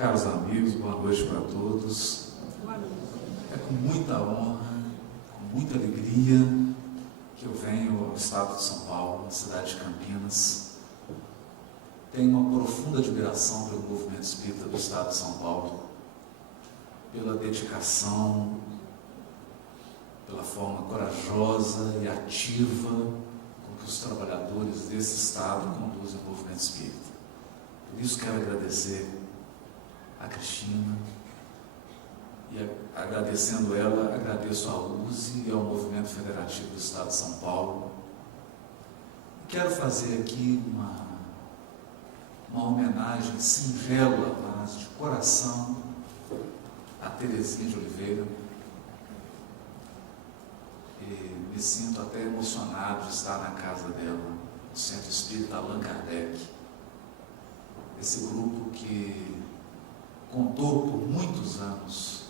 Caros amigos, boa noite para todos. É com muita honra, com muita alegria que eu venho ao estado de São Paulo, na cidade de Campinas. Tenho uma profunda admiração pelo movimento espírita do estado de São Paulo, pela dedicação, pela forma corajosa e ativa com que os trabalhadores desse estado conduzem o movimento espírita. Por isso quero agradecer a Cristina, e agradecendo ela, agradeço à USE e ao Movimento Federativo do Estado de São Paulo. Quero fazer aqui uma homenagem singela, mas de coração, a Terezinha de Oliveira. E me sinto até emocionado de estar na casa dela, no Centro Espírita Allan Kardec. Esse grupo que contou por muitos anos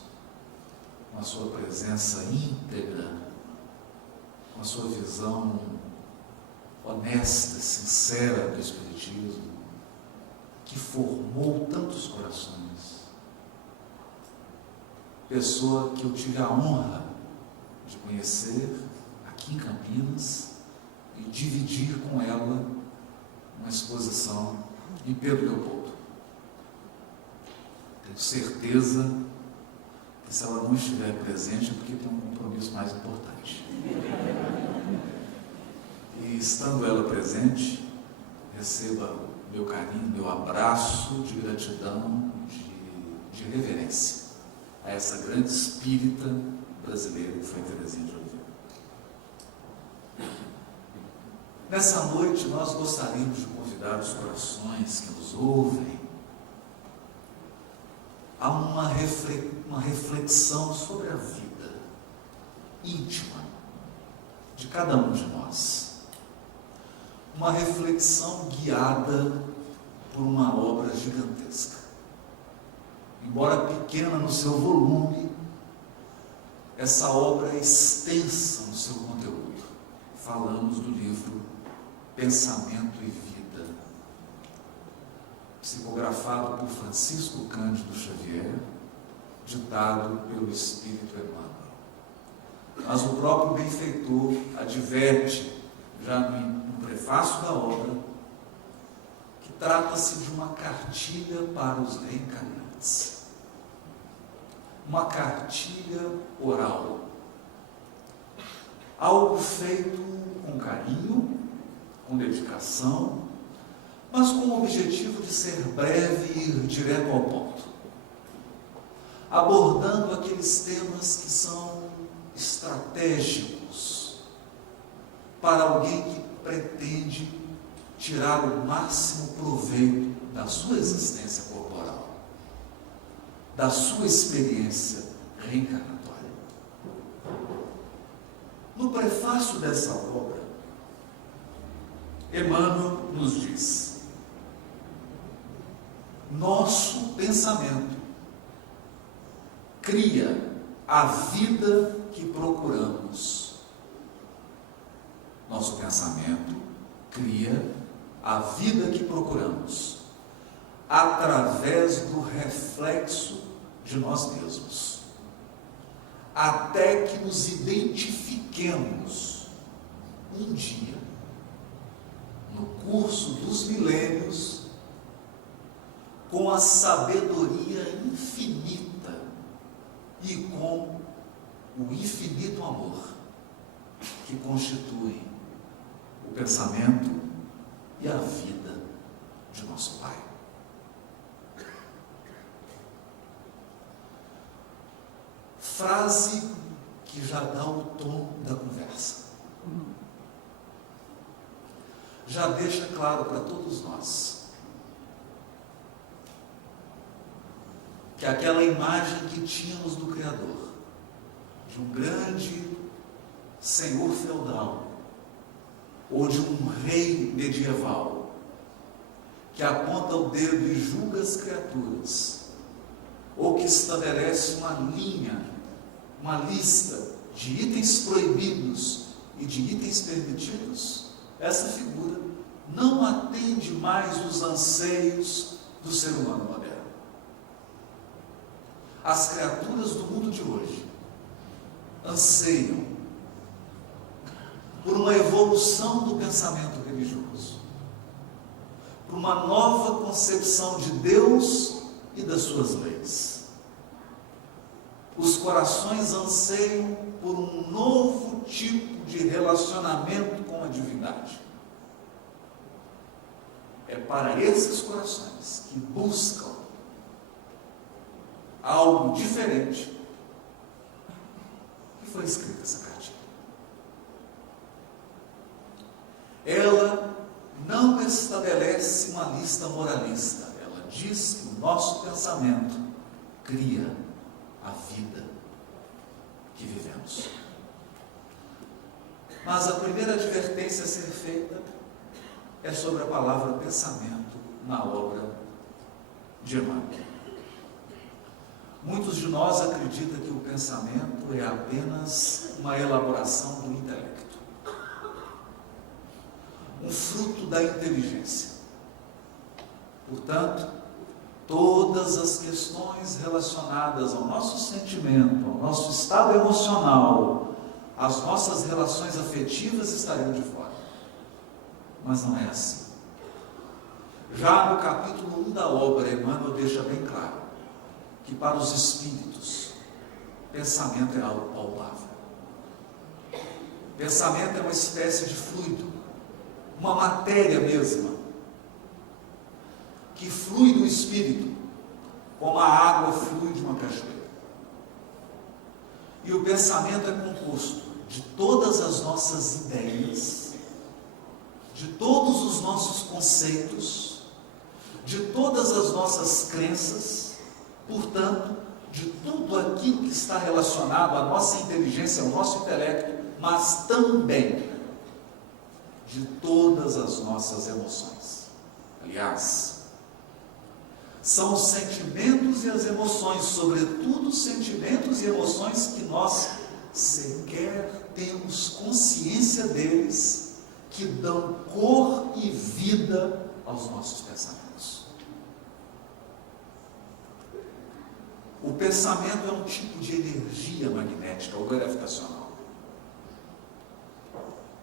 com a sua presença íntegra, com a sua visão honesta, sincera do Espiritismo, que formou tantos corações. Pessoa que eu tive a honra de conhecer aqui em Campinas e dividir com ela uma exposição em Pedro Leopoldo. Tenho certeza que se ela não estiver presente é porque tem um compromisso mais importante. E estando ela presente, receba meu carinho, meu abraço de gratidão, de reverência a essa grande espírita brasileira que foi Terezinha de Oliveira. Nessa noite nós gostaríamos de convidar os corações que nos ouvem a uma reflexão sobre a vida íntima de cada um de nós. Uma reflexão guiada por uma obra gigantesca. Embora pequena no seu volume, essa obra é extensa no seu conteúdo. Falamos do livro Pensamento e Vida, psicografado por Francisco Cândido Xavier, ditado pelo Espírito Emmanuel. Mas o próprio benfeitor adverte, já no prefácio da obra, que trata-se de uma cartilha para os reencarnantes. Uma cartilha oral. Algo feito com carinho, com dedicação, mas com o objetivo de ser breve e ir direto ao ponto, abordando aqueles temas que são estratégicos para alguém que pretende tirar o máximo proveito da sua existência corporal, da sua experiência reencarnatória. No prefácio dessa obra, Emmanuel nos diz: nosso pensamento cria a vida que procuramos. Nosso pensamento cria a vida que procuramos através do reflexo de nós mesmos, até que nos identifiquemos um dia, no curso dos milênios, com a sabedoria infinita e com o infinito amor que constituem o pensamento e a vida de nosso Pai. Frase que já dá o tom da conversa. Já deixa claro para todos nós que aquela imagem que tínhamos do Criador, de um grande senhor feudal, ou de um rei medieval, que aponta o dedo e julga as criaturas, ou que estabelece uma linha, uma lista de itens proibidos e de itens permitidos, essa figura não atende mais os anseios do ser humano moderno. As criaturas do mundo de hoje anseiam por uma evolução do pensamento religioso, por uma nova concepção de Deus e das suas leis. Os corações anseiam por um novo tipo de relacionamento com a divindade. É para esses corações que buscam algo diferente que foi escrita essa cartinha. Ela não estabelece uma lista moralista. Ela diz que o nosso pensamento cria a vida que vivemos. Mas a primeira advertência a ser feita é sobre a palavra pensamento na obra de Emmanuel. Muitos de nós acreditam que o pensamento é apenas uma elaboração do intelecto, um fruto da inteligência. Portanto, todas as questões relacionadas ao nosso sentimento, ao nosso estado emocional, às nossas relações afetivas estariam de fora. Mas não é assim. Já no capítulo 1 da obra, Emmanuel deixa bem claro que para os espíritos, pensamento é algo palpável. Pensamento é uma espécie de fluido, uma matéria mesma, que flui do espírito, como a água flui de uma cachoeira. E o pensamento é composto de todas as nossas ideias, de todos os nossos conceitos, de todas as nossas crenças, portanto, de tudo aquilo que está relacionado à nossa inteligência, ao nosso intelecto, mas também de todas as nossas emoções. Aliás, são os sentimentos e as emoções, sobretudo os sentimentos e emoções que nós sequer temos consciência deles, que dão cor e vida aos nossos pensamentos. O pensamento é um tipo de energia magnética ou gravitacional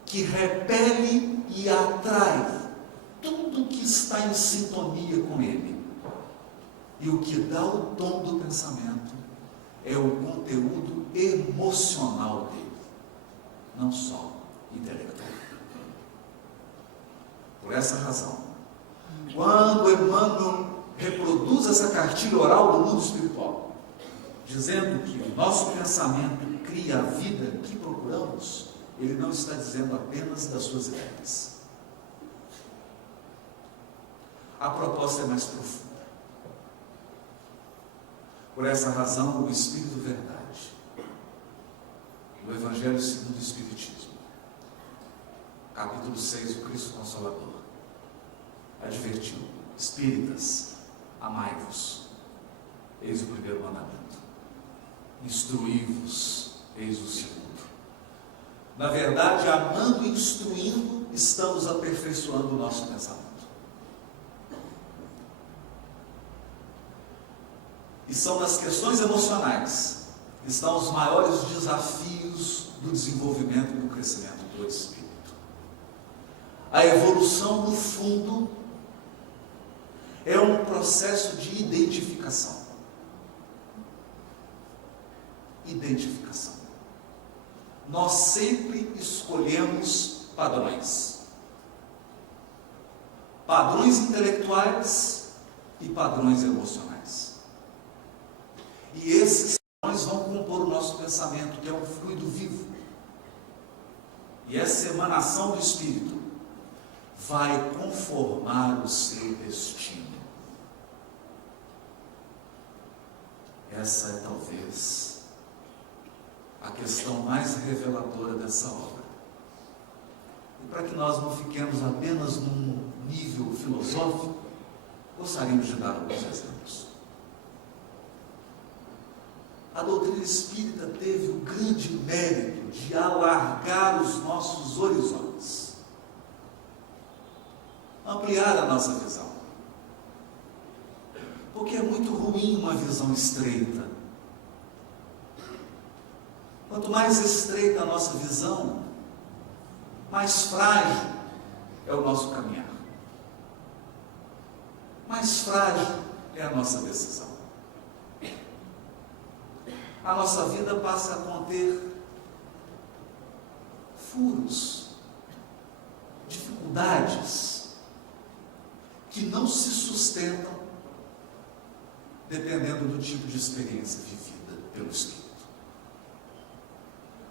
que repele e atrai tudo que está em sintonia com ele. E o que dá o tom do pensamento é o conteúdo emocional dele, não só intelectual. Por essa razão, quando Emmanuel reproduz essa cartilha oral do mundo espiritual, dizendo que o nosso pensamento cria a vida que procuramos, ele não está dizendo apenas das suas ideias. A proposta é mais profunda. Por essa razão, o Espírito Verdade, o Evangelho segundo o Espiritismo, capítulo 6, o Cristo Consolador, advertiu: espíritas, amai-vos, eis o primeiro mandamento. Instruí-vos, eis o segundo. Na verdade, amando e instruindo, estamos aperfeiçoando o nosso pensamento. E são nas questões emocionais que estão os maiores desafios do desenvolvimento e do crescimento do espírito. A evolução, no fundo, é um processo de identificação. Identificação. Nós sempre escolhemos padrões. Padrões intelectuais e padrões emocionais. E esses padrões vão compor o nosso pensamento, que é um fluido vivo. E essa emanação do Espírito vai conformar o seu destino. Essa é talvez a questão mais reveladora dessa obra. E para que nós não fiquemos apenas num nível filosófico, gostaríamos de dar alguns exemplos. A doutrina espírita teve o grande mérito de alargar os nossos horizontes, ampliar a nossa visão. Porque é muito ruim uma visão estreita, quanto mais estreita a nossa visão, mais frágil é o nosso caminhar. Mais frágil é a nossa decisão. A nossa vida passa a conter furos, dificuldades que não se sustentam dependendo do tipo de experiência vivida pelo Espírito.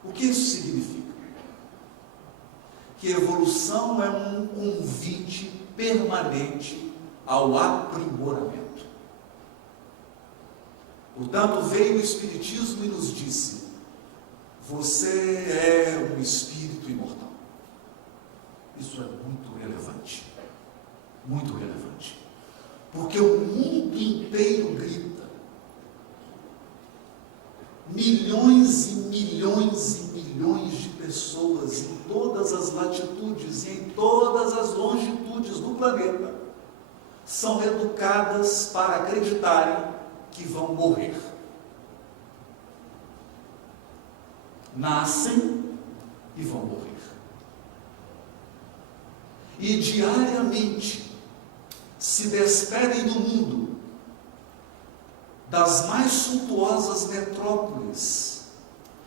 O que isso significa? Que evolução é um convite permanente ao aprimoramento. Portanto, veio o Espiritismo e nos disse: você é um espírito imortal. Isso é muito relevante. Muito relevante. Porque o mundo inteiro grita. Milhões e milhões e milhões de pessoas em todas as latitudes e em todas as longitudes do planeta são educadas para acreditarem que vão morrer. Nascem e vão morrer. E diariamente se despedem do mundo, das mais suntuosas metrópoles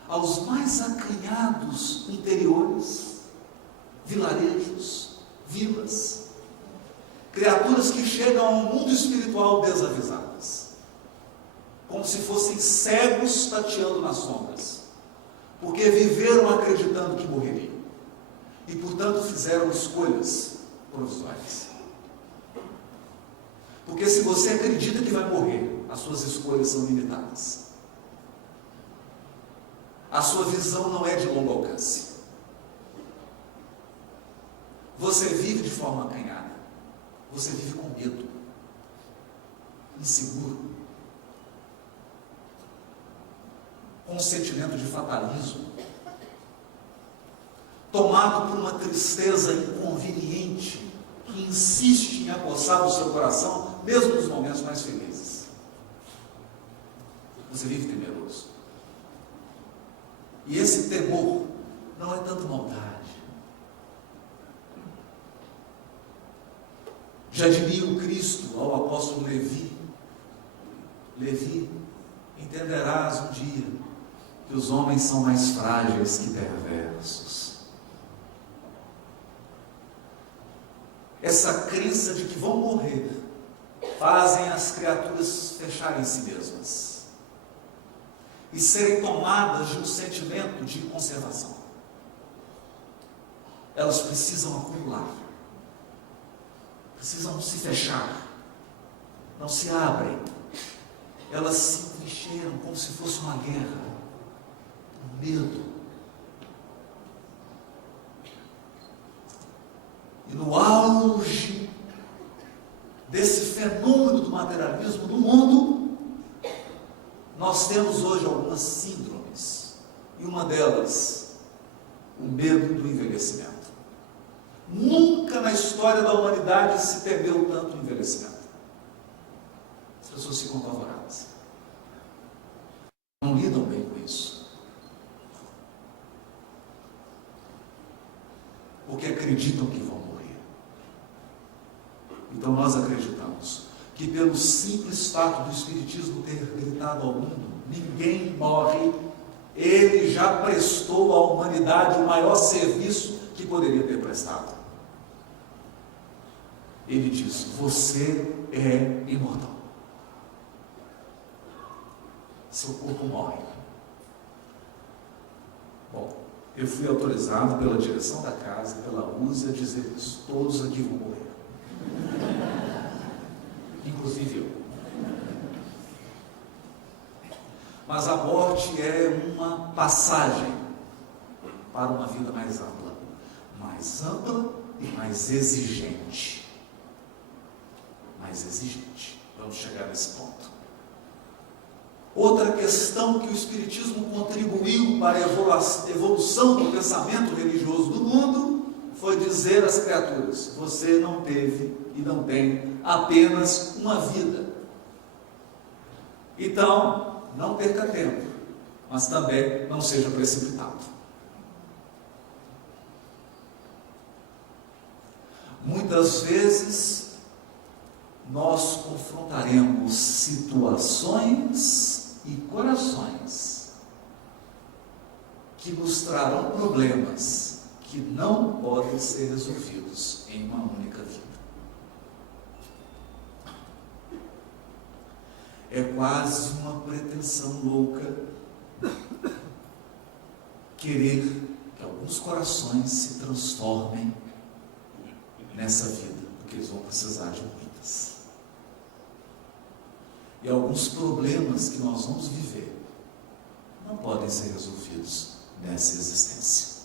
aos mais acanhados interiores, vilarejos, vilas, criaturas que chegam ao mundo espiritual desavisadas, como se fossem cegos tateando nas sombras, porque viveram acreditando que morreriam e, portanto, fizeram escolhas provisórias. Porque se você acredita que vai morrer, as suas escolhas são limitadas. A sua visão não é de longo alcance. Você vive de forma acanhada. Você vive com medo, inseguro, com um sentimento de fatalismo, tomado por uma tristeza inconveniente que insiste em acossar o seu coração, mesmo nos momentos mais felizes. Você vive temeroso. E esse temor não é tanto maldade. Já diria o Cristo ao apóstolo Levi: Levi, entenderás um dia que os homens são mais frágeis que perversos. Essa crença de que vão morrer fazem as criaturas fecharem em si mesmas e serem tomadas de um sentimento de conservação. Elas precisam acumular, precisam se fechar, não se abrem. Elas se trincheiram como se fosse uma guerra, um medo. E no auge desse fenômeno do materialismo no mundo, nós temos hoje algumas síndromes. E uma delas, o medo do envelhecimento. Nunca na história da humanidade se temeu tanto o envelhecimento. As pessoas ficam apavoradas. Não lidam bem com isso. Porque acreditam que vão morrer. Então nós acreditamos que pelo simples fato do Espiritismo ter gritado ao mundo: ninguém morre, ele já prestou à humanidade o maior serviço que poderia ter prestado. Ele diz: você é imortal. Seu corpo morre. Bom, eu fui autorizado pela direção da casa, pela USA, a dizer isso. Todos aqui vão morrer. Inclusive eu. Mas a morte é uma passagem para uma vida mais ampla e mais exigente. Mais exigente. Vamos chegar nesse ponto. Outra questão que o Espiritismo contribuiu para a evolução do pensamento religioso do mundo foi dizer às criaturas: você não teve e não tem apenas uma vida. Então, não perca tempo mas também não seja precipitado. Muitas vezes nós confrontaremos situações e corações que nos trarão problemas que não podem ser resolvidos em uma única vida. É quase uma pretensão louca querer que alguns corações se transformem nessa vida, porque eles vão precisar de muitas. E alguns problemas que nós vamos viver não podem ser resolvidos nessa existência.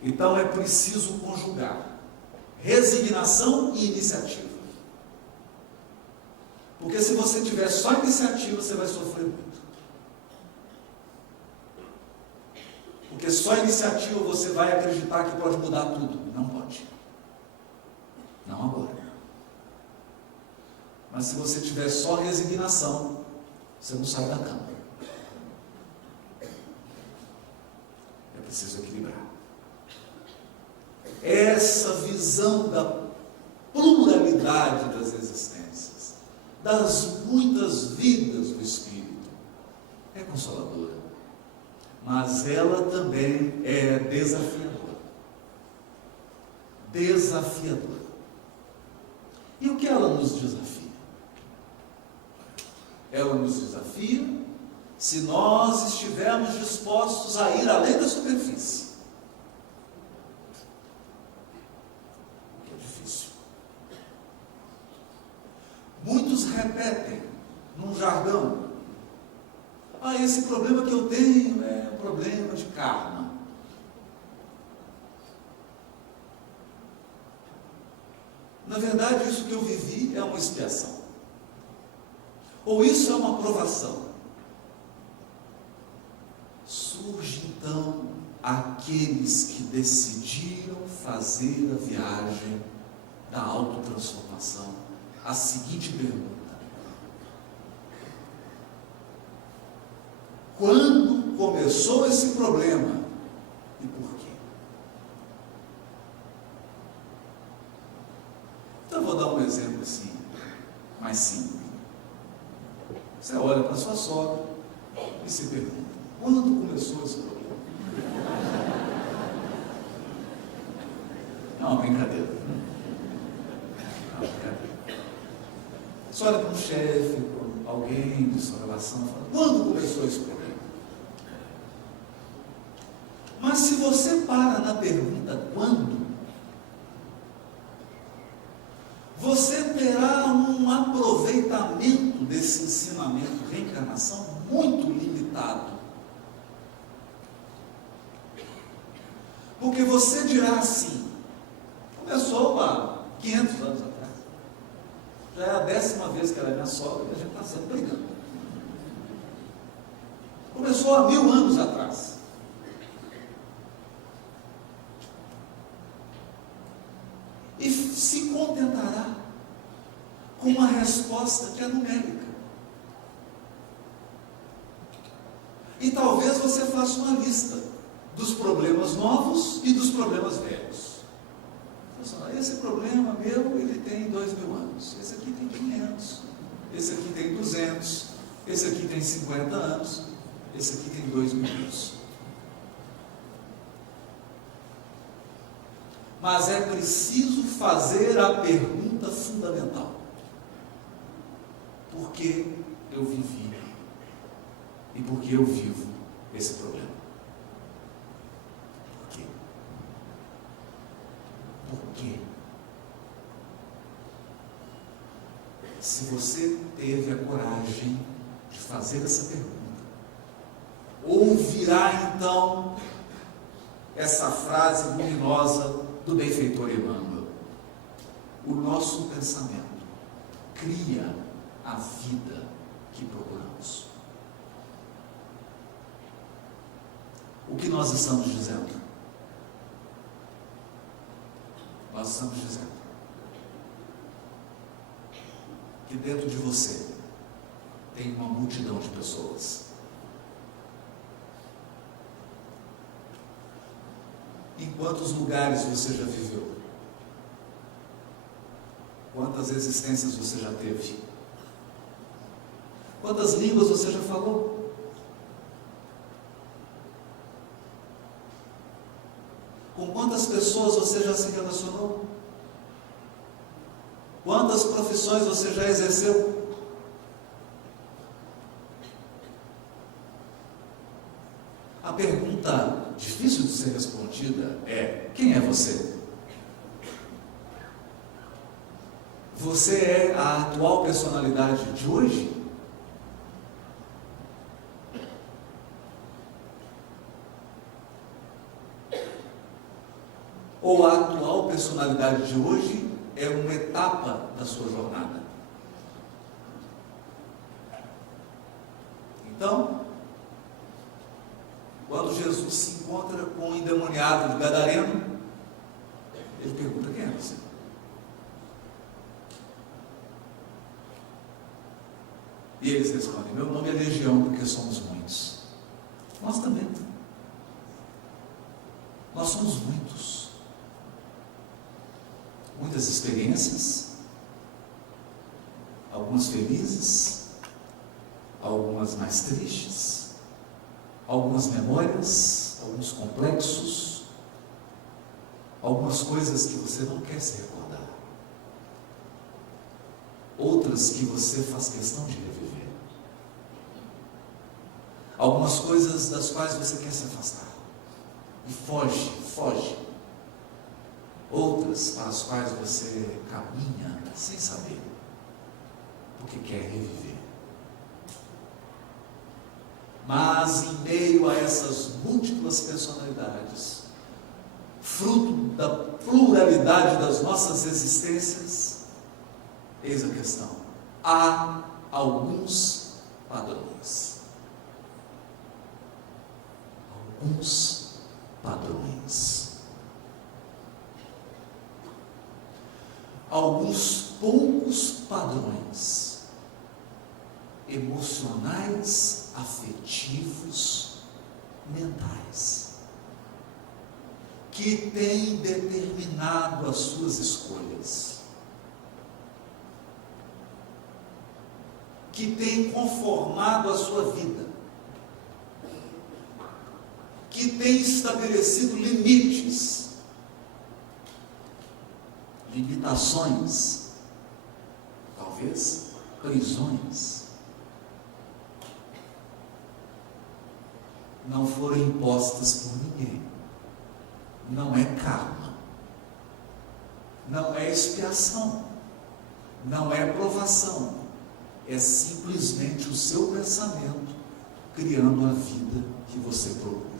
Então é preciso conjugar resignação e iniciativa. Porque se você tiver só iniciativa, você vai sofrer muito. Porque só iniciativa você vai acreditar que pode mudar tudo. Não pode. Não agora. Mas se você tiver só resignação, você não sai da cama. É preciso equilibrar. Essa visão da pluralidade das existências, das muitas vidas do Espírito, é consoladora. Mas ela também é desafiadora. Desafiadora. E o que ela nos desafia? Ela nos desafia se nós estivermos dispostos a ir além da superfície. O que é difícil. Muitos repetem num jargão: esse problema que eu tenho é um problema de karma. Na verdade, isso que eu vivi é uma expiação. Ou isso é uma provação. Surge então aqueles que decidiram fazer a viagem da autotransformação. A seguinte pergunta: quando começou esse problema e por quê? Então eu vou dar um exemplo assim, mais simples. Você olha para sua sogra e se pergunta: quando começou esse problema? É uma brincadeira. É uma brincadeira. Você olha para um chefe, para alguém de sua relação, e fala: quando começou esse problema? Mas se você para na pergunta quando, você terá um aproveitamento desse ensinamento de reencarnação muito limitado. Porque você dirá assim: começou há 500 anos atrás. Já é a 10ª vez que ela é minha sogra e a gente está sempre brigando. Começou há 1000 anos atrás. E se contentará com uma resposta que é numérica. E talvez você faça uma lista dos problemas novos e dos problemas velhos. Esse problema meu, ele tem 2000 anos. Esse aqui tem 500. Esse aqui tem 200. Esse aqui tem 50 anos. Esse aqui tem 2000 anos. Mas é preciso fazer a pergunta fundamental: por que eu vivi e por que eu vivo esse problema? Por quê? Por quê? Se você teve a coragem de fazer essa pergunta, ouvirá então essa frase luminosa do benfeitor Emmanuel: o nosso pensamento cria a vida que procuramos. O que nós estamos dizendo? Nós estamos dizendo que dentro de você tem uma multidão de pessoas Em quantos lugares você já viveu? Quantas existências você já teve? Quantas línguas você já falou? Com quantas pessoas você já se relacionou? Quantas profissões você já exerceu? A pergunta difícil de ser respondida é: quem é você? Você é a atual personalidade de hoje? Ou a atual personalidade de hoje é uma etapa da sua jornada? Então, quando Jesus se encontra com o endemoniado do Gadareno, ele pergunta: quem é você? E eles respondem: meu nome é Legião, porque somos muitos. Nós também. Nós somos muitos. Muitas experiências, algumas felizes, algumas mais tristes, algumas memórias, alguns complexos, algumas coisas que você não quer se recordar, outras que você faz questão de reviver, algumas coisas das quais você quer se afastar e foge, outras para as quais você caminha sem saber, porque quer reviver. Mas em meio a essas múltiplas personalidades, fruto da pluralidade das nossas existências, eis a questão: há alguns padrões. Alguns padrões. Alguns poucos padrões emocionais, afetivos, mentais, que têm determinado as suas escolhas, que têm conformado a sua vida, que têm estabelecido limites, limitações, talvez prisões, não foram impostas por ninguém. Não é karma, não é expiação, não é provação, é simplesmente o seu pensamento criando a vida que você procura.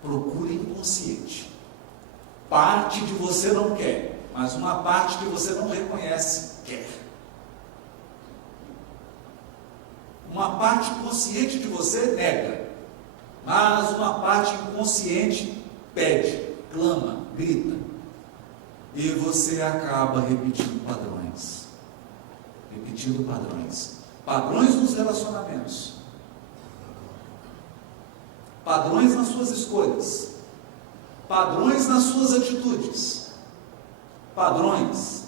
Procura inconsciente. Parte de você não quer, mas uma parte que você não reconhece quer. Uma parte consciente de você nega, mas uma parte inconsciente pede, clama, grita. E você acaba repetindo padrões. Repetindo padrões. Padrões nos relacionamentos. Padrões nas suas escolhas. Padrões nas suas atitudes. Padrões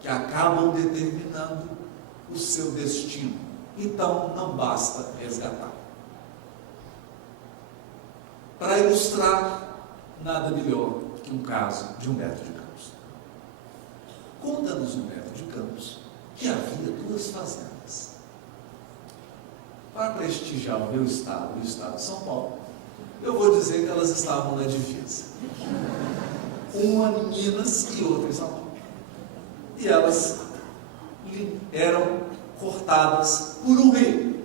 que acabam determinando o seu destino. Então, não basta resgatar. Para ilustrar, nada melhor que um caso de Humberto de Campos. Conta-nos Humberto de Campos que havia 2 fazendas. Para prestigiar o meu estado e o estado de São Paulo, eu vou dizer que elas estavam na divisa. Uma em Minas e outra em São Paulo. E elas eram cortadas por um rio.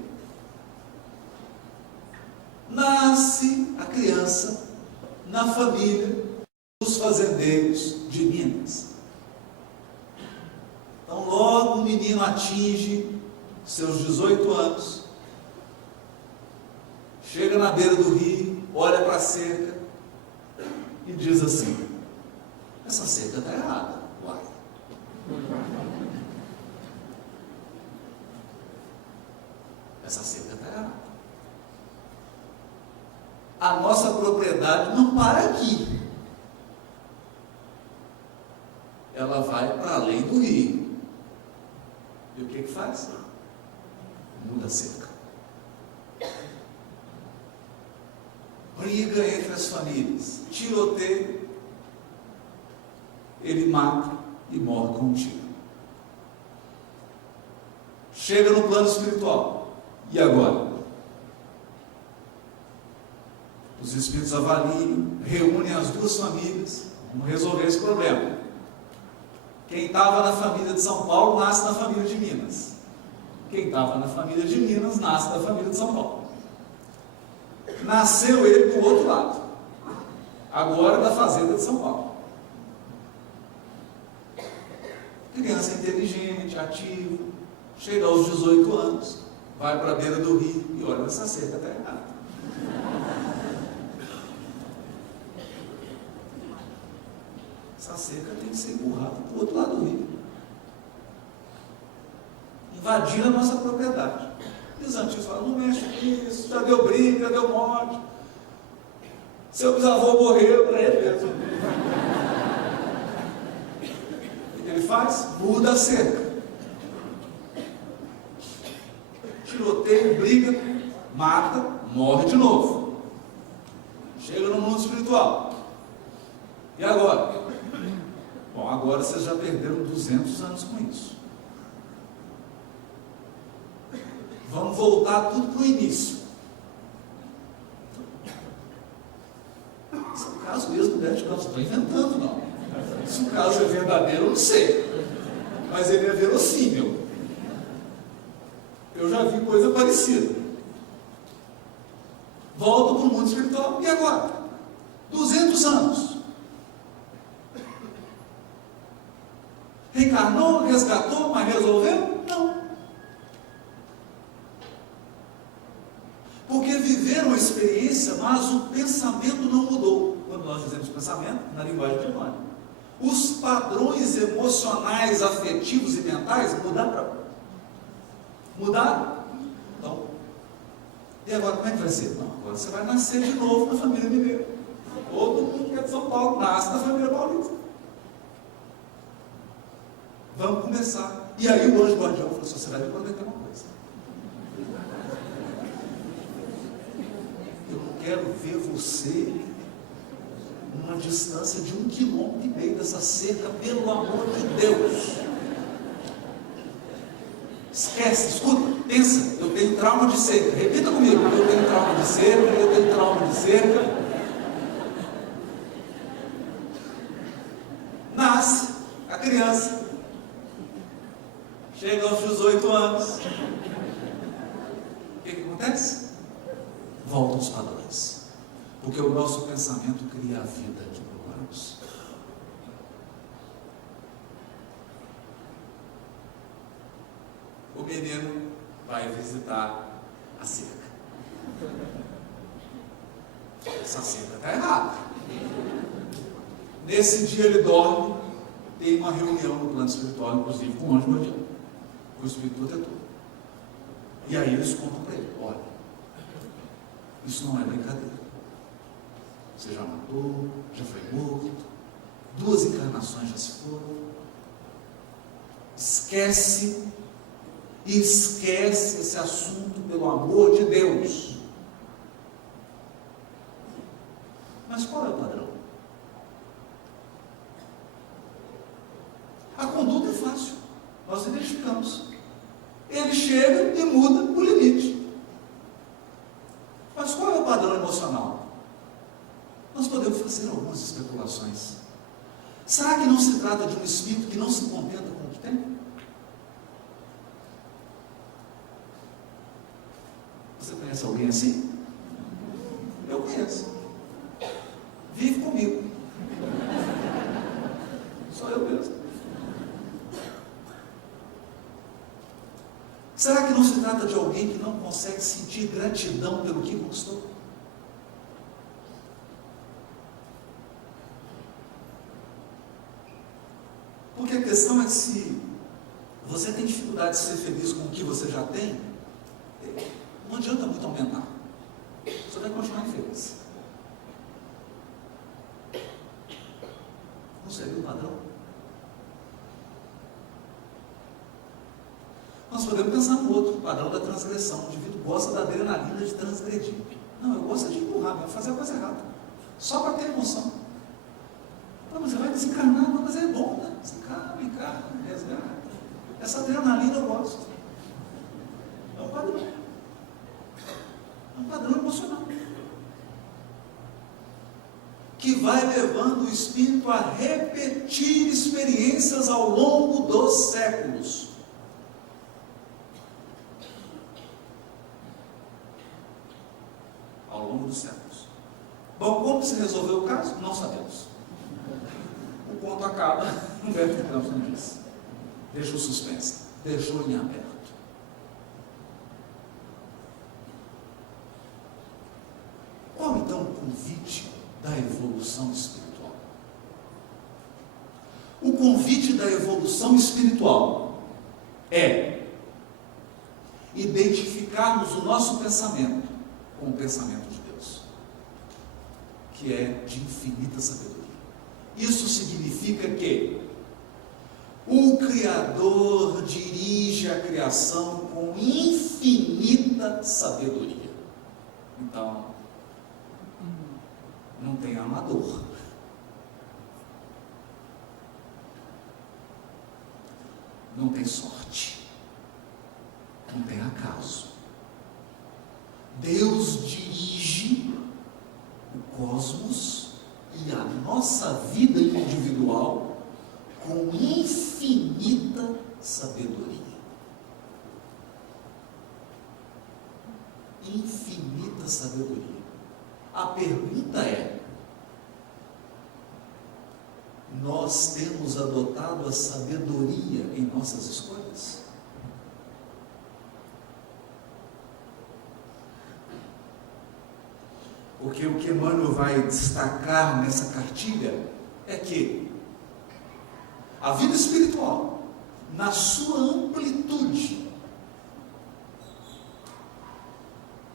Nasce a criança na família dos fazendeiros de Minas. Então, logo o menino atinge seus 18 anos, chega na beira do rio, olha para a cerca e diz assim: essa cerca está errada, uai. Essa cerca está errada. a nossa propriedade não para aqui. Ela vai para além do rio. E o que faz? Muda a cerca. Briga entre as famílias, tiroteio, ele mata e morre com um tiro. Chega no plano espiritual. E agora? Os espíritos avaliam, reúnem as duas famílias, vamos resolver esse problema. Quem estava na família de São Paulo nasce na família de Minas. Quem estava na família de Minas nasce da família de São Paulo. Nasceu ele do outro lado, agora da fazenda de São Paulo. Criança inteligente, ativa, chega aos 18 anos, vai para a beira do rio e olha, essa cerca está errada. Essa cerca tem que ser empurrada para o outro lado do rio. Invadir a nossa propriedade. E os antigos falam, não mexe nisso, já deu briga, já deu morte. Seu bisavô morreu para ele mesmo. O que ele faz? Muda a cerca. Tiroteio, briga, mata, morre de novo. Chega no mundo espiritual. E agora? Bom, agora vocês já perderam 200 anos com isso. Vamos voltar tudo para o início. Esse é o caso mesmo, né? Não estou inventando, não. Se o caso é verdadeiro, eu não sei. Mas ele é verossímil. Eu já vi coisa parecida. Volto para o mundo espiritual. E agora? 200 anos. Reencarnou, resgatou, mas resolveu? Não. Porque viveram a experiência, mas o pensamento não mudou. Quando nós dizemos pensamento, na linguagem de Emmanuel, os padrões emocionais, afetivos e mentais mudaram. Mudaram? Então, e agora como é que vai ser? Não, agora você vai nascer de novo na família mineira. Todo mundo que é de São Paulo nasce na família paulista. Vamos começar. E aí o anjo guardião falou assim, você vai me prometer uma coisa. Eu não quero ver você numa distância de 1,5 km dessa cerca, pelo amor de Deus. Esquece, escuta, pensa, eu tenho trauma de cerca. Repita comigo, eu tenho trauma de cerca, eu tenho trauma de cerca. Nasce a criança. Chega aos 18 anos. O que acontece? Voltam os padrões. Porque o nosso pensamento cria a vida que procuramos. O menino vai visitar a cerca. Essa cerca está errada. Nesse dia ele dorme, tem uma reunião no plano espiritual, inclusive com o anjo guardião, com o espírito protetor. E aí eles contam para ele, olha, isso não é brincadeira. Você já matou, já foi morto, 2 encarnações já se foram. Esquece esse assunto, pelo amor de Deus. Mas qual é o padrão? A conduta é fácil, nós identificamos. Ele chega e muda o limite. Mas qual é o padrão emocional? Nós podemos fazer algumas especulações. Será que não se trata de um espírito que não se contenta com o que tem? Você conhece alguém assim? Eu conheço. Vive comigo. Sou eu mesmo. Será que não se trata de alguém que não consegue sentir gratidão pelo que conquistou? Porque a questão é que se você tem dificuldade de ser feliz com o que você já tem, não adianta muito aumentar. Você vai continuar infeliz. Nós podemos pensar no outro, o padrão da transgressão. O indivíduo gosta da adrenalina de transgredir. Não, eu gosto de empurrar, de fazer a coisa errada. Só para ter emoção. Não, mas você vai desencarnar, não, mas é bom, né? Desencarna, resgata. Essa adrenalina eu gosto. É um padrão. É um padrão emocional. Que vai levando o espírito a repetir experiências ao longo dos séculos. Ao longo dos séculos. Bom, como se resolveu o caso? Não sabemos. O conto acaba, não deve ter tanto nisso. Deixou suspense, deixou em aberto. Qual então o convite da evolução espiritual? O convite da evolução espiritual é identificarmos o nosso pensamento com o pensamento de Deus, que é de infinita sabedoria. Isso significa que o Criador dirige a criação com infinita sabedoria. Então, não tem amador. Não tem sorte. Não tem acaso. Deus dirige o cosmos e a nossa vida individual com infinita sabedoria. Infinita sabedoria. A pergunta é: nós temos adotado a sabedoria em nossas escolhas? Porque o que Emmanuel vai destacar nessa cartilha é que a vida espiritual, na sua amplitude,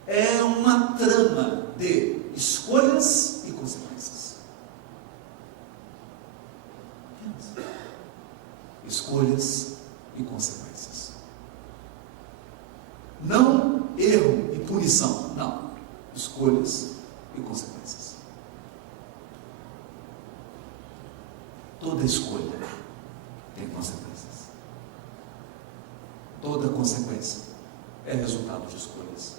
é uma trama de escolhas e consequências. Escolhas e consequências. Não erro e punição, não. Escolhas e consequências. Toda escolha tem consequências. Toda consequência é resultado de escolhas.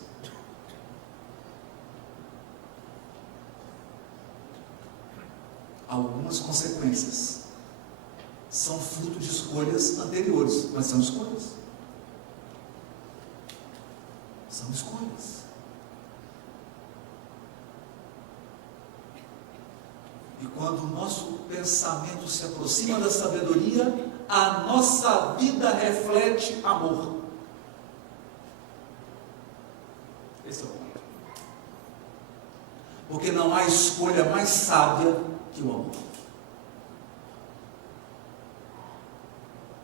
Algumas consequências são fruto de escolhas anteriores, mas são escolhas. São escolhas. E quando o nosso pensamento se aproxima da sabedoria, a nossa vida reflete amor. Esse é o ponto. Porque não há escolha mais sábia que o amor.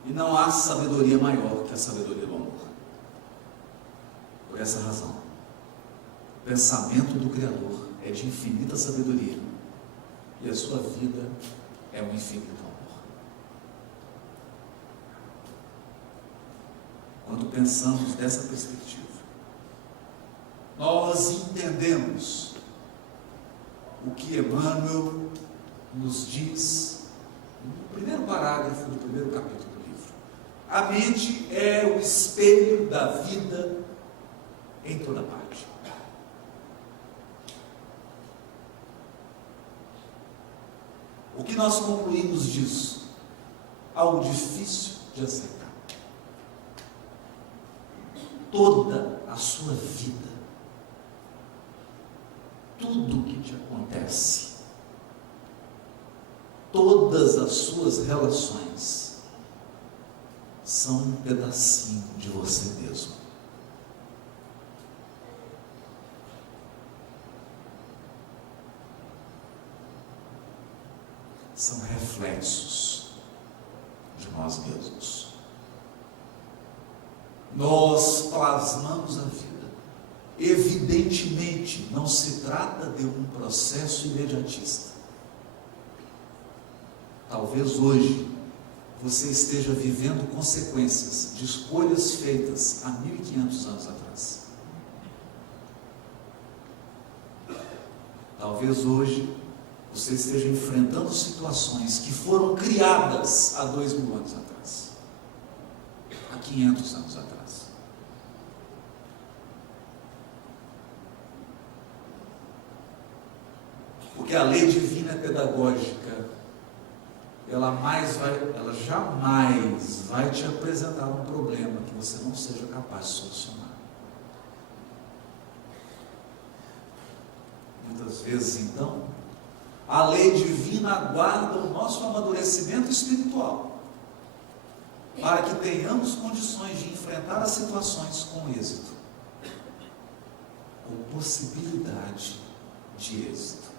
E não há sabedoria maior que a sabedoria do amor. Por essa razão, o pensamento do Criador é de infinita sabedoria. E a sua vida é um infinito amor. Quando pensamos dessa perspectiva, nós entendemos o que Emmanuel nos diz no primeiro parágrafo do primeiro capítulo do livro. A mente é o espelho da vida em toda parte. O que nós concluímos disso? Algo difícil de aceitar. Toda a sua vida, tudo o que te acontece, todas as suas relações, são um pedacinho de você mesmo. São reflexos de nós mesmos. Nós plasmamos a vida. Evidentemente, não se trata de um processo imediatista. Talvez hoje você esteja vivendo consequências de escolhas feitas há 1500 anos atrás. Talvez hoje você esteja enfrentando situações que foram criadas há 2000 anos atrás, há 500 anos atrás. Porque a lei divina é pedagógica, ela jamais vai te apresentar um problema que você não seja capaz de solucionar. Muitas vezes, então, a lei divina aguarda o nosso amadurecimento espiritual, para que tenhamos condições de enfrentar as situações com êxito, com possibilidade de êxito.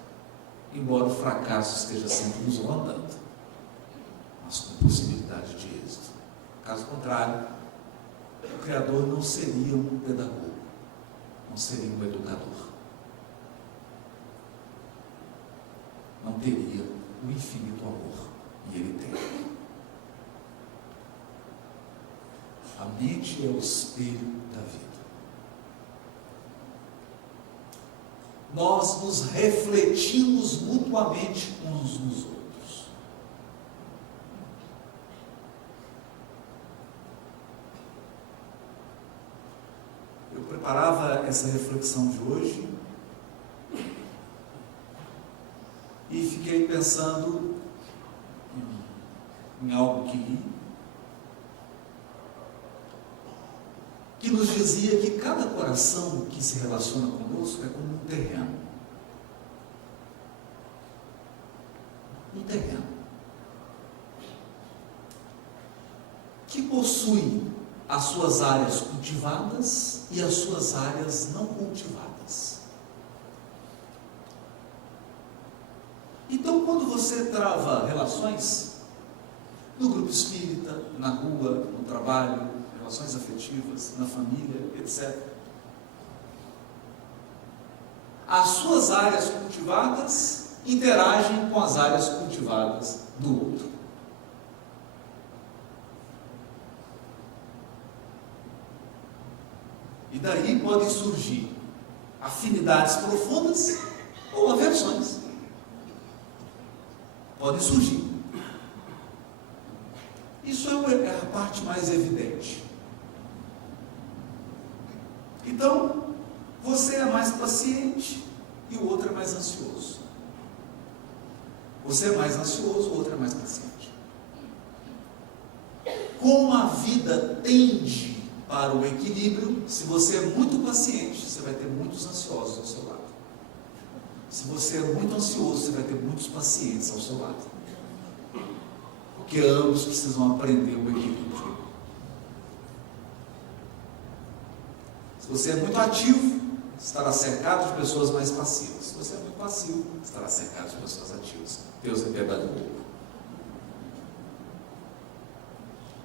Embora o fracasso esteja sempre nos rondando, mas com possibilidade de êxito. Caso contrário, o Criador não seria um pedagogo, não seria um educador. Não teria o infinito amor, e Ele tem. A mente é o espelho da vida. Nós nos refletimos mutuamente uns nos outros. Eu preparava essa reflexão de hoje e fiquei pensando em algo que li, que nos dizia que cada coração que se relaciona conosco é como um terreno. Um terreno que possui as suas áreas cultivadas e as suas áreas não cultivadas. Então, quando você trava relações no grupo espírita, na rua, no trabalho, relações afetivas, na família, etc. As suas áreas cultivadas interagem com as áreas cultivadas do outro. E daí podem surgir afinidades profundas ou aversões. Podem surgir. Isso é a parte mais evidente. Então, você é mais paciente e o outro é mais ansioso. Você é mais ansioso, o outro é mais paciente. Como a vida tende para o equilíbrio, se você é muito paciente, você vai ter muitos ansiosos ao seu lado. Se você é muito ansioso, você vai ter muitos pacientes ao seu lado. Porque ambos precisam aprender o equilíbrio. Se você é muito ativo, estará cercado de pessoas mais passivas. Se você é muito passivo, estará cercado de pessoas ativas. Deus é pedagogo.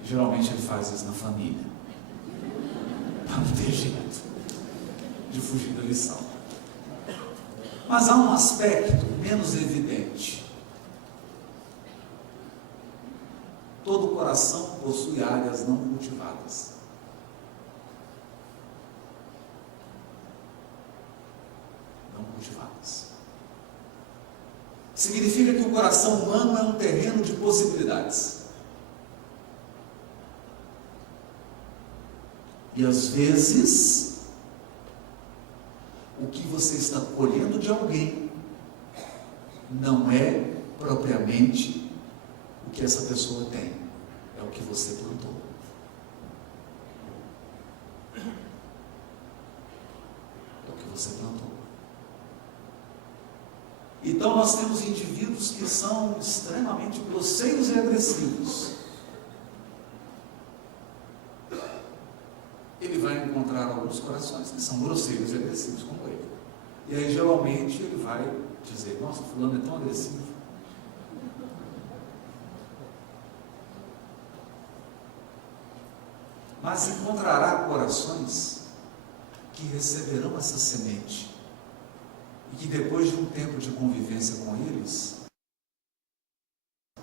Geralmente Ele faz isso na família, para não ter jeito de fugir da lição. Mas há um aspecto menos evidente. Todo coração possui áreas não cultivadas. Não cultivadas. Significa que o coração humano é um terreno de possibilidades. E às vezes, o que você está colhendo de alguém não é propriamente o que essa pessoa tem, é o que você plantou. É o que você plantou. Então nós temos indivíduos que são extremamente grosseiros e agressivos. Ele vai encontrar alguns corações que são grosseiros e agressivos como ele. E aí geralmente ele vai dizer: nossa, fulano é tão agressivo. Mas encontrará corações que receberão essa semente e que depois de um tempo de convivência com eles,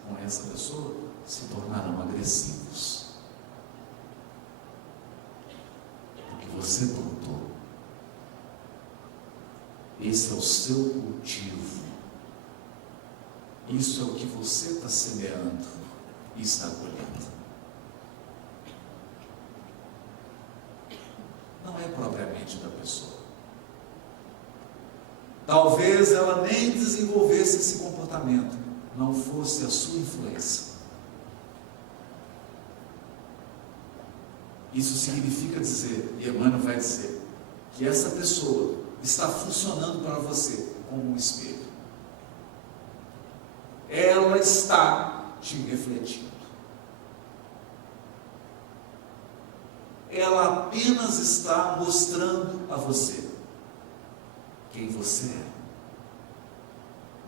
com essa pessoa, se tornarão agressivos. Porque você plantou. Esse é o seu cultivo. Isso é o que você está semeando e está colhendo. Não é propriamente da pessoa. Talvez ela nem desenvolvesse esse comportamento, não fosse a sua influência. Isso significa dizer, e Emmanuel vai dizer, que essa pessoa está funcionando para você como um espelho. Ela está te refletindo. Ela apenas está mostrando a você quem você é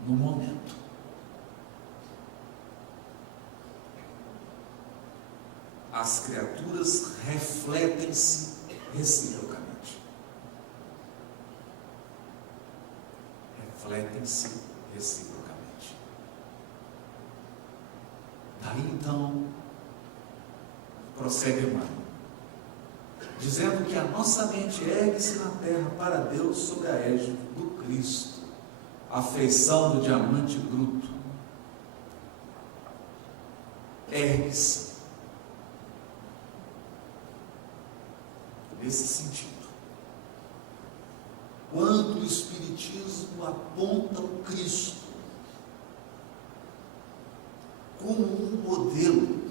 no momento. As criaturas refletem-se reciprocamente. Refletem-se reciprocamente. Daí então, prossegue Emmanuel, dizendo que a nossa mente ergue-se na terra para Deus sob a égide do Cristo, a feição do diamante bruto. Ergue-se. Nesse sentido, quando o Espiritismo aponta o Cristo como um modelo,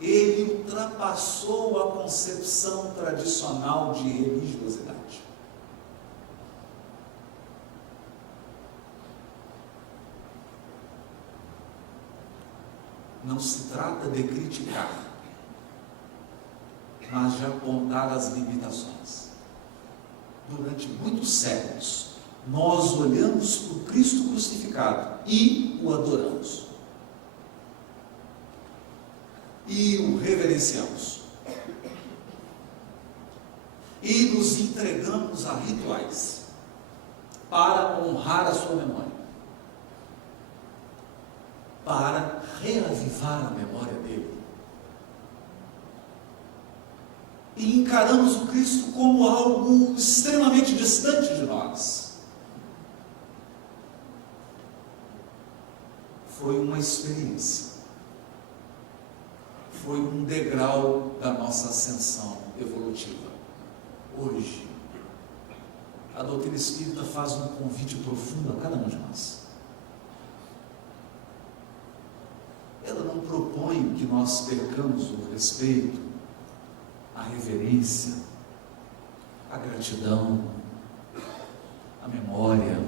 ele ultrapassou a concepção tradicional de religiosidade. Não se trata de criticar, mas de apontar as limitações. Durante muitos séculos, nós olhamos para o Cristo crucificado e o adoramos. E o reverenciamos. E nos entregamos a rituais para honrar a sua memória, para reavivar a memória dele. E encaramos o Cristo como algo extremamente distante de nós. Foi uma experiência. Foi um degrau da nossa ascensão evolutiva. Hoje, a doutrina espírita faz um convite profundo a cada um de nós. Ela não propõe que nós percamos o respeito, a reverência, a gratidão, a memória,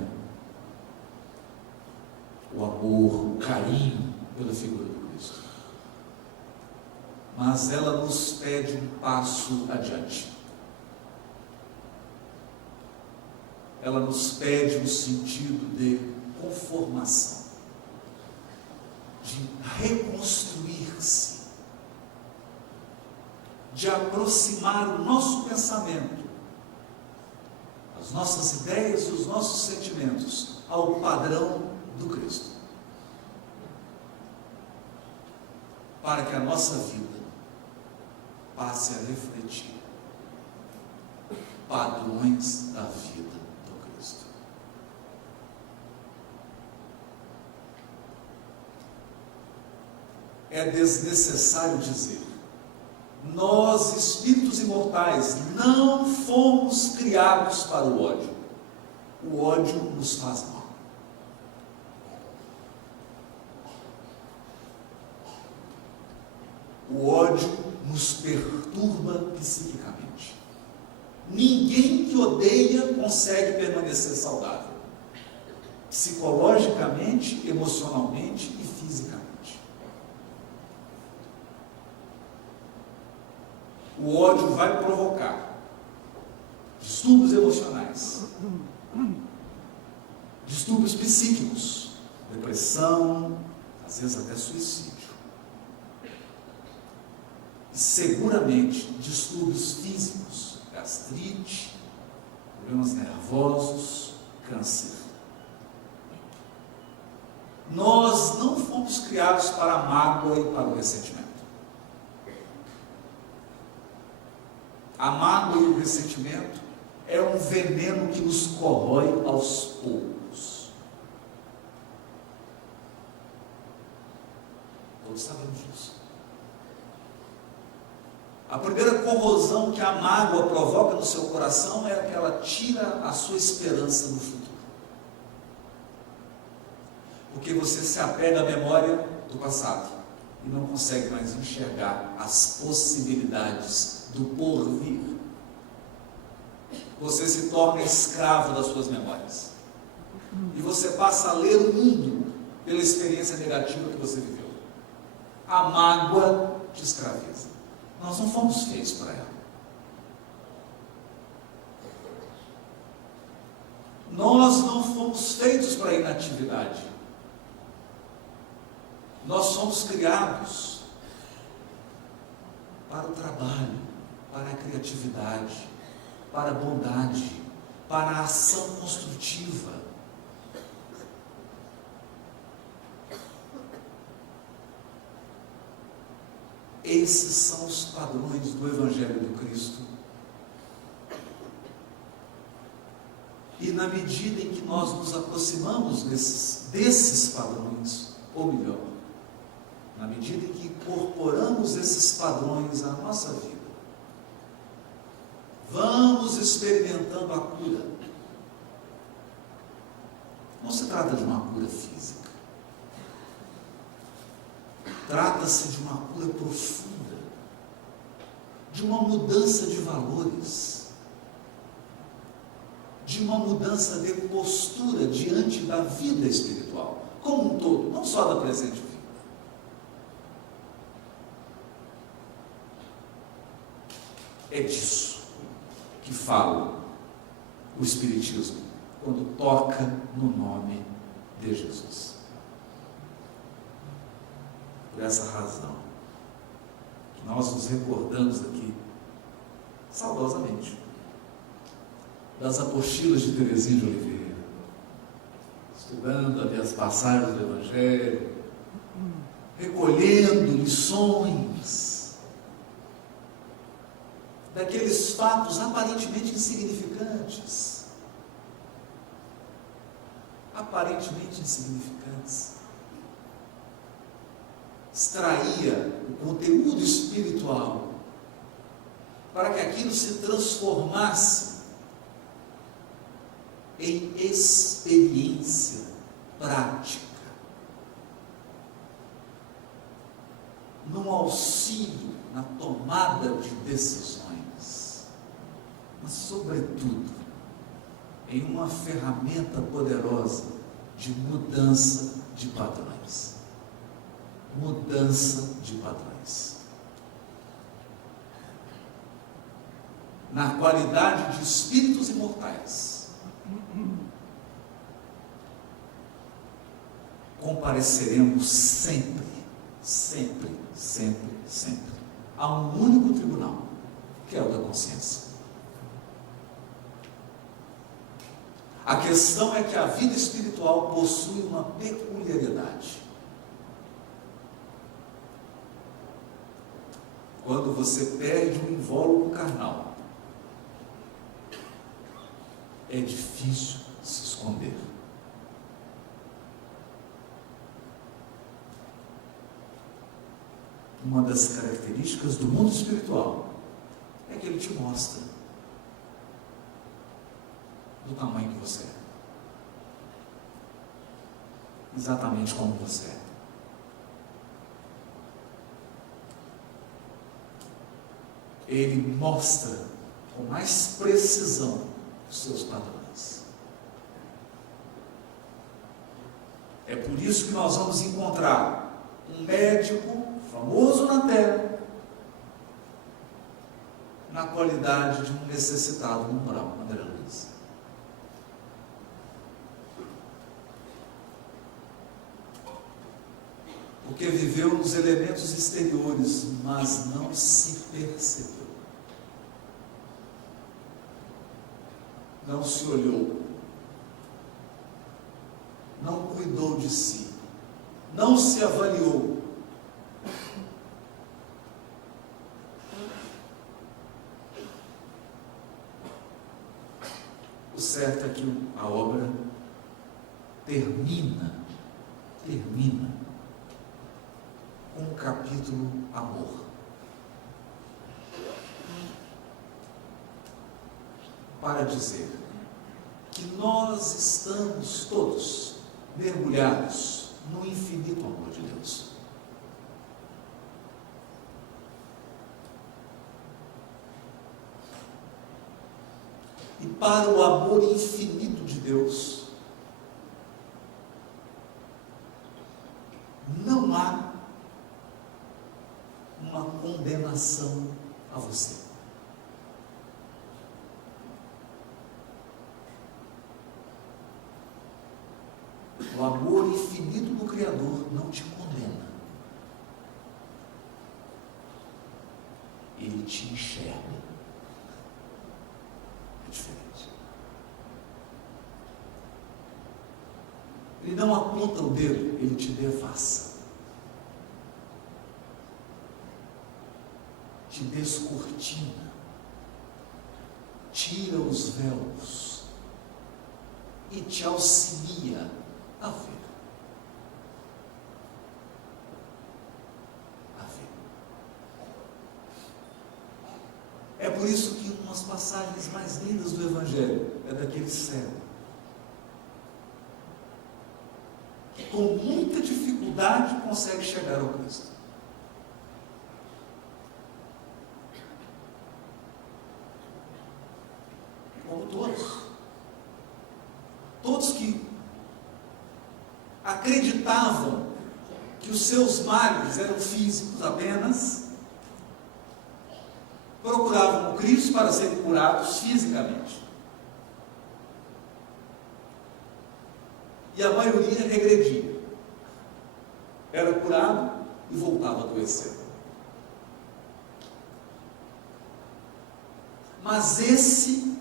o amor, o carinho pela figura do Cristo. Mas ela nos pede um passo adiante. Ela nos pede um sentido de conformação, de reconstruir-se, de aproximar o nosso pensamento, as nossas ideias e os nossos sentimentos ao padrão do Cristo, para que a nossa vida passe a refletir padrões da vida do Cristo. É desnecessário dizer: nós, espíritos imortais, não fomos criados para o ódio. O ódio nos faz mal. O ódio nos perturba psiquicamente. Ninguém que odeia consegue permanecer saudável, psicologicamente, emocionalmente e fisicamente. O ódio vai provocar distúrbios emocionais, distúrbios psíquicos, depressão, às vezes até suicídio. E seguramente distúrbios físicos, gastrite, problemas nervosos, câncer. Nós não fomos fomos criados para a mágoa e para o ressentimento. A mágoa e o ressentimento é um veneno que nos corrói aos poucos. Todos sabemos disso. A primeira corrosão que a mágoa provoca no seu coração é que ela tira a sua esperança no futuro. Porque você se apega à memória do passado e não consegue mais enxergar as possibilidades do porvir. Você se torna escravo das suas memórias. E você passa a ler o mundo pela experiência negativa que você viveu. A mágoa te escraviza. Nós não fomos feitos para ela. Nós não fomos feitos para a inatividade. Nós somos criados para o trabalho, para a criatividade, para a bondade, para a ação construtiva. Esses são os padrões do Evangelho do Cristo. E na medida em que nós nos aproximamos desses padrões, ou melhor, na medida em que incorporamos esses padrões à nossa vida, vamos experimentando a cura. Não se trata de uma cura física. Trata-se de uma cura profunda, de uma mudança de valores, de uma mudança de postura diante da vida espiritual, como um todo, não só da presente vida. É disso que fala o Espiritismo quando toca no nome de Jesus. Por essa razão, que nós nos recordamos aqui, saudosamente, das apostilas de Teresinha de Oliveira, estudando ali as passagens do Evangelho, recolhendo lições daqueles fatos aparentemente insignificantes. Extraía o conteúdo espiritual para que aquilo se transformasse em experiência prática, num auxílio na tomada de decisões, mas sobretudo em uma ferramenta poderosa de mudança de padrões. Mudança de padrões. Na qualidade de espíritos imortais, compareceremos sempre, sempre, sempre, sempre a um único tribunal, que é o da consciência. A questão é que a vida espiritual possui uma peculiaridade. Quando você perde um invólucro carnal, é difícil se esconder. Uma das características do mundo espiritual é que ele te mostra do tamanho que você é. Exatamente como você é. Ele mostra com mais precisão os seus padrões. É por isso que nós vamos encontrar um médico famoso na terra, na qualidade de um necessitado no umbral, André Luiz. Porque viveu nos elementos exteriores, mas não se percebeu. Não se olhou. Não cuidou de si. não se avaliou. O certo é que a obra termina com o capítulo amor. Para dizer que nós estamos todos mergulhados no infinito amor de Deus. E para o amor infinito de Deus, não há uma condenação a você. O amor infinito do Criador não te condena. Ele te enxerga. É diferente. Ele não aponta o dedo, ele te devassa. Te descortina. Tira os véus. E te auxilia a ver. É por isso que umas passagens mais lindas do Evangelho é daquele cego que com muita dificuldade consegue chegar ao Cristo. Como todos que acreditavam que os seus males eram físicos apenas, procuravam o Cristo para serem curados fisicamente. E a maioria regredia. Era curado e voltava a adoecer. Mas esse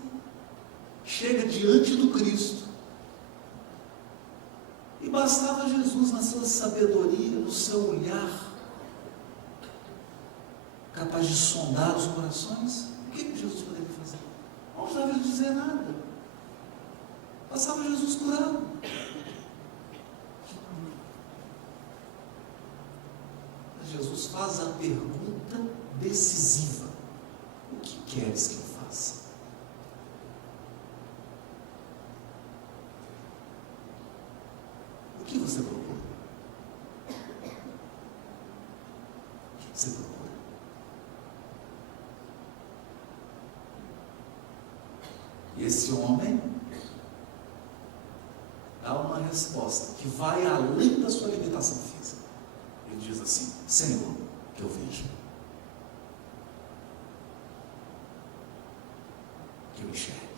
chega diante do Cristo. E bastava Jesus, na sua sabedoria, no seu olhar, capaz de sondar os corações. O que Jesus poderia fazer? Não precisava lhe dizer nada. Passava Jesus curado. Mas Jesus faz a pergunta decisiva: o que queres que eu faça? O que você procura? O que você procura? E esse homem dá uma resposta que vai além da sua limitação física. Ele diz assim: Senhor, que eu veja, que eu enxergue.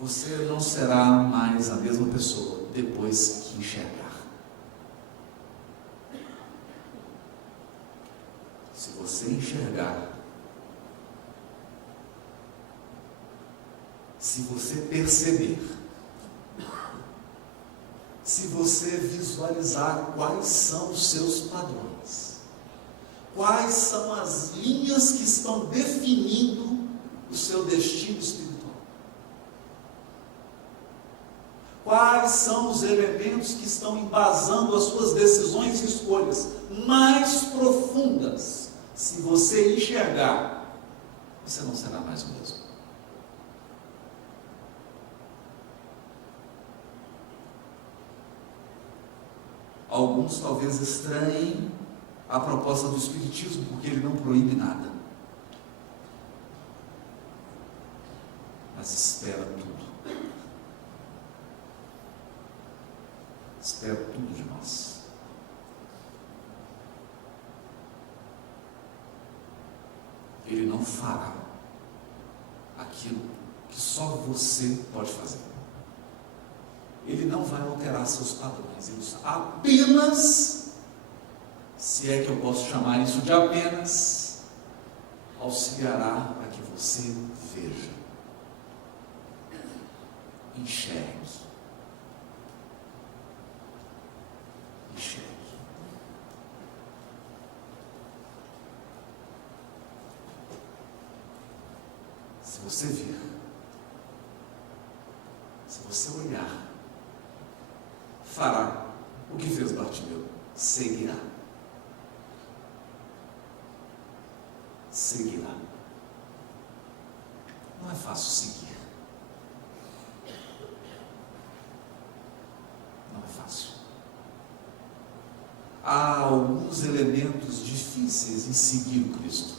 Você não será mais a mesma pessoa depois que enxergar. Se você enxergar, se você perceber, se você visualizar quais são os seus padrões, quais são as linhas que estão definindo o seu destino espiritual, quais são os elementos que estão embasando as suas decisões e escolhas mais profundas, se você enxergar, você não será mais o mesmo. Alguns talvez estranhem a proposta do Espiritismo, porque ele não proíbe nada. Mas espera tudo. Espera tudo de nós. Ele não fará aquilo que só você pode fazer. Ele não vai alterar seus padrões. Ele apenas, se é que eu posso chamar isso de apenas, auxiliará para que você veja, enxergue, você vir, se você olhar, fará o que fez Bartimeu, seguirá. Seguirá. Não é fácil seguir. Não é fácil. Há alguns elementos difíceis em seguir o Cristo.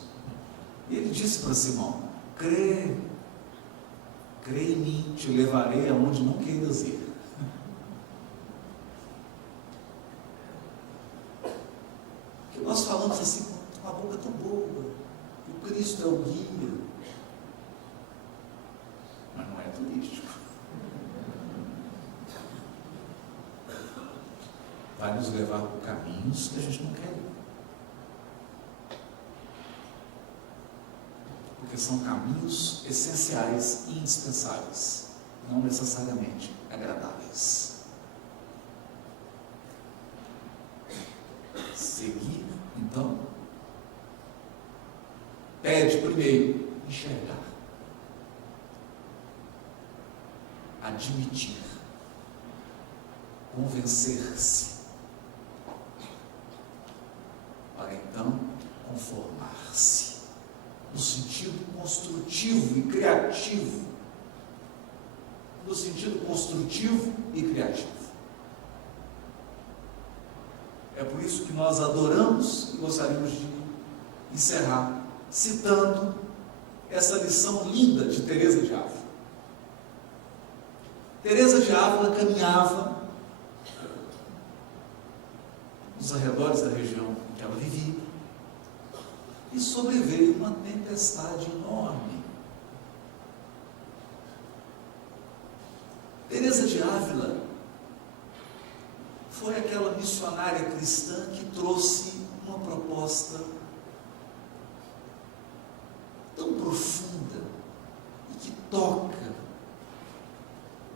E ele disse para Simão: crê em mim, te levarei aonde não queiras ir. Que nós falamos assim com a boca tão boa, o Cristo é o guia, mas não é turístico. Vai nos levar por caminhos que a gente não quer ir. Porque são caminhos essenciais e indispensáveis, não necessariamente agradáveis. Seguir, então, pede primeiro enxergar, admitir, convencer-se, para então conformar-se, no sentido construtivo e criativo. No sentido construtivo e criativo. É por isso que nós adoramos e gostaríamos de encerrar citando essa lição linda de Teresa de Ávila. Teresa de Ávila caminhava nos arredores da região que ela vivia e sobreveio uma tempestade enorme. Teresa de Ávila foi aquela missionária cristã que trouxe uma proposta tão profunda e que toca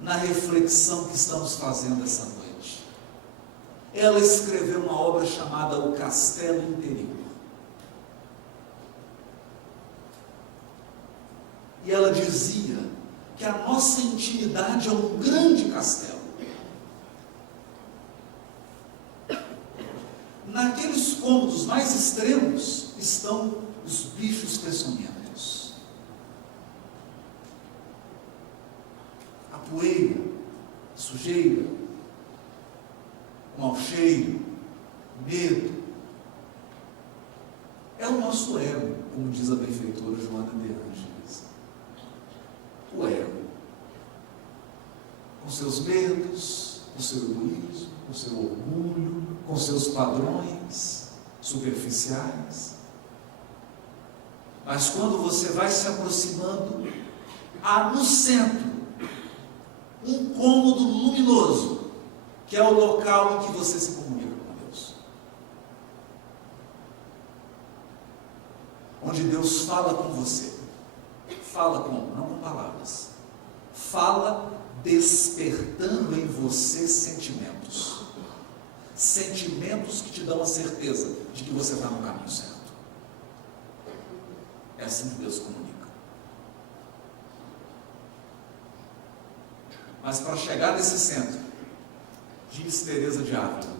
na reflexão que estamos fazendo essa noite. Ela escreveu uma obra chamada O Castelo Interior. E ela dizia que a nossa intimidade é um grande castelo. Naqueles cômodos mais extremos estão os bichos peçonhentos. A poeira, a sujeira, o mau cheiro, o medo. É o nosso ego, como diz a benfeitora Joana de Ângeles. O ego, com seus medos, com seu egoísmo, com seu orgulho, com seus padrões superficiais. Mas quando você vai se aproximando, há no centro um cômodo luminoso, que é o local em que você se comunica com Deus. Onde Deus fala com você. Fala como? Não com palavras. Fala despertando em você sentimentos. Sentimentos que te dão a certeza de que você está no caminho certo. É assim que Deus comunica. Mas para chegar nesse centro, diz Teresa de Ávila,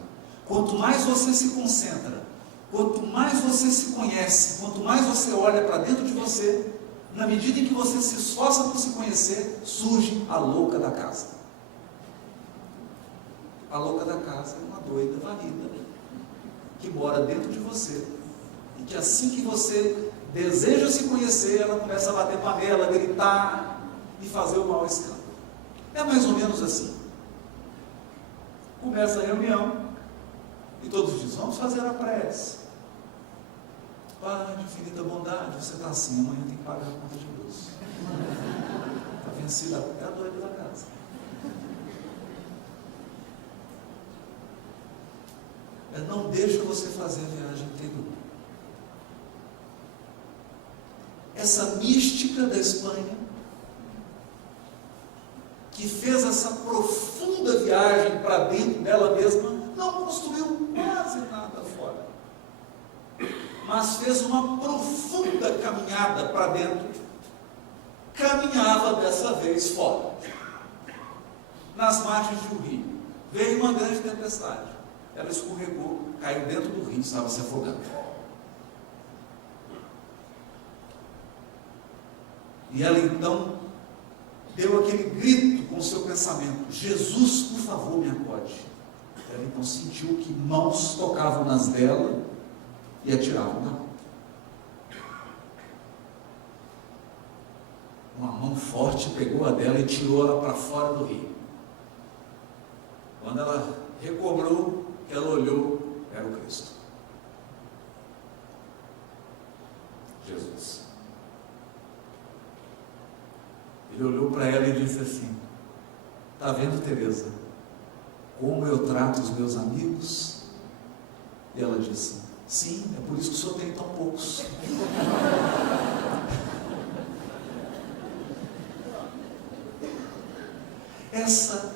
quanto mais você se concentra, quanto mais você se conhece, quanto mais você olha para dentro de você, na medida em que você se esforça por se conhecer, surge a louca da casa. A louca da casa é uma doida varrida que mora dentro de você e que assim que você deseja se conhecer, ela começa a bater panela, gritar e fazer o maior escândalo. É mais ou menos assim. Começa a reunião e todos dizem, vamos fazer a prece. Pai de infinita bondade, você está assim, amanhã tem que pagar a conta de luz. Está vencida, é a doida da casa. Não deixa você fazer a viagem interior. Essa mística da Espanha, que fez essa profunda viagem para dentro dela mesma, não construiu quase nada fora, mas fez uma profunda caminhada para dentro, caminhava dessa vez fora, nas margens de um rio. Veio uma grande tempestade. Ela escorregou, caiu dentro do rio, estava se afogando. E ela então deu aquele grito com o seu pensamento: Jesus, por favor, me acode. Ela então sentiu que mãos tocavam nas dela e a tiravam da água. Uma mão forte pegou a dela e tirou ela para fora do rio. Quando ela recobrou, ela olhou, era o Cristo. Jesus. Ele olhou para ela e disse assim: está vendo, Teresa, como eu trato os meus amigos? E ela disse: sim, é por isso que o senhor tem tão poucos. Essa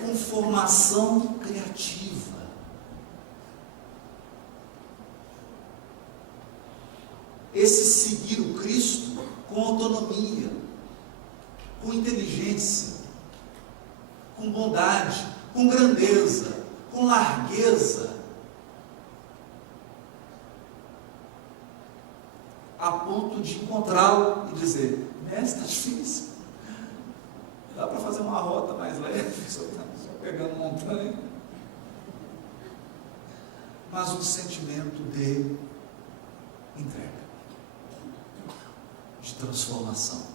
conformação criativa, esse seguir o Cristo com autonomia, com inteligência, com bondade, com grandeza, com largueza, a ponto de encontrá-lo e dizer: mestre, está difícil, dá para fazer uma rota mais leve, só pegando montanha. Mas um sentimento de entrega, de transformação.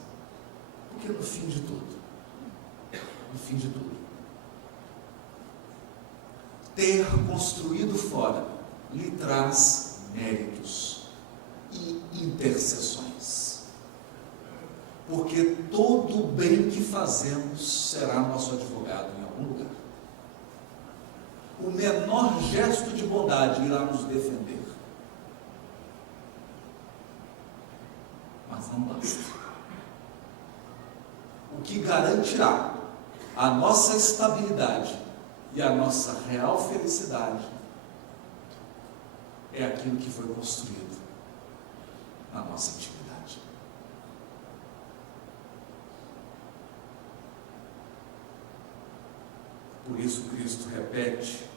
Porque no fim de tudo, ter construído fora lhe traz méritos e intercessões. Porque todo o bem que fazemos será nosso advogado em algum lugar. O menor gesto de bondade irá nos defender. Mas não basta. O que garantirá a nossa estabilidade e a nossa real felicidade é aquilo que foi construído na nossa intimidade. Por isso Cristo repete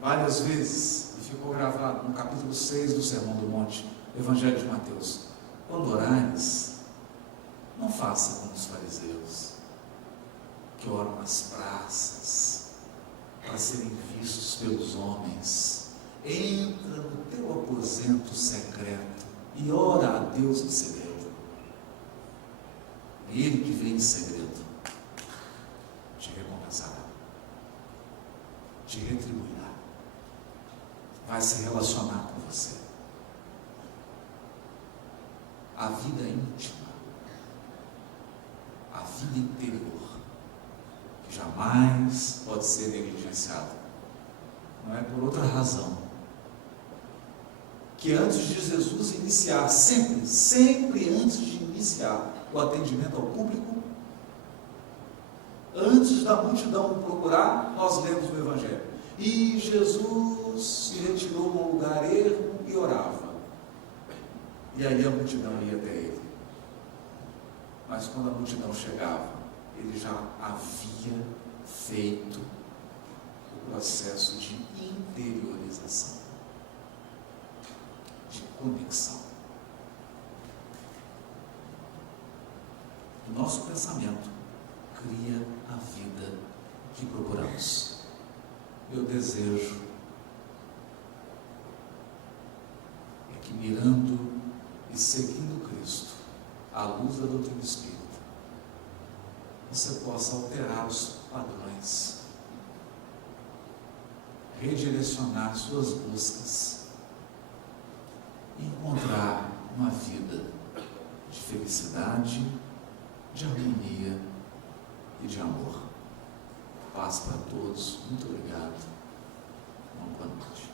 várias vezes, e ficou gravado no capítulo 6 do Sermão do Monte, Evangelho de Mateus: quando orares, não faça como os fariseus, que oram nas praças, para serem vistos pelos homens. Entra no teu aposento secreto e ora a Deus em segredo. Ele que vem em segredo te recompensará, te retribuirá, vai se relacionar com você. A vida íntima, a vida interior, que jamais pode ser negligenciada. Não é por outra razão que antes de Jesus iniciar, sempre antes de iniciar o atendimento ao público, antes da multidão o procurar, nós lemos o Evangelho: e Jesus se retirou a um lugar ermo e orava. E aí a multidão ia até ele. Mas quando a multidão chegava, ele já havia feito o processo de interiorização, de conexão. O nosso pensamento cria a vida que procuramos. Meu desejo é que, mirando e seguindo Cristo, à luz da doutrina espírita, você possa alterar os padrões, redirecionar suas buscas e encontrar uma vida de felicidade, de harmonia e de amor. Paz para todos. Muito obrigado. Uma boa noite.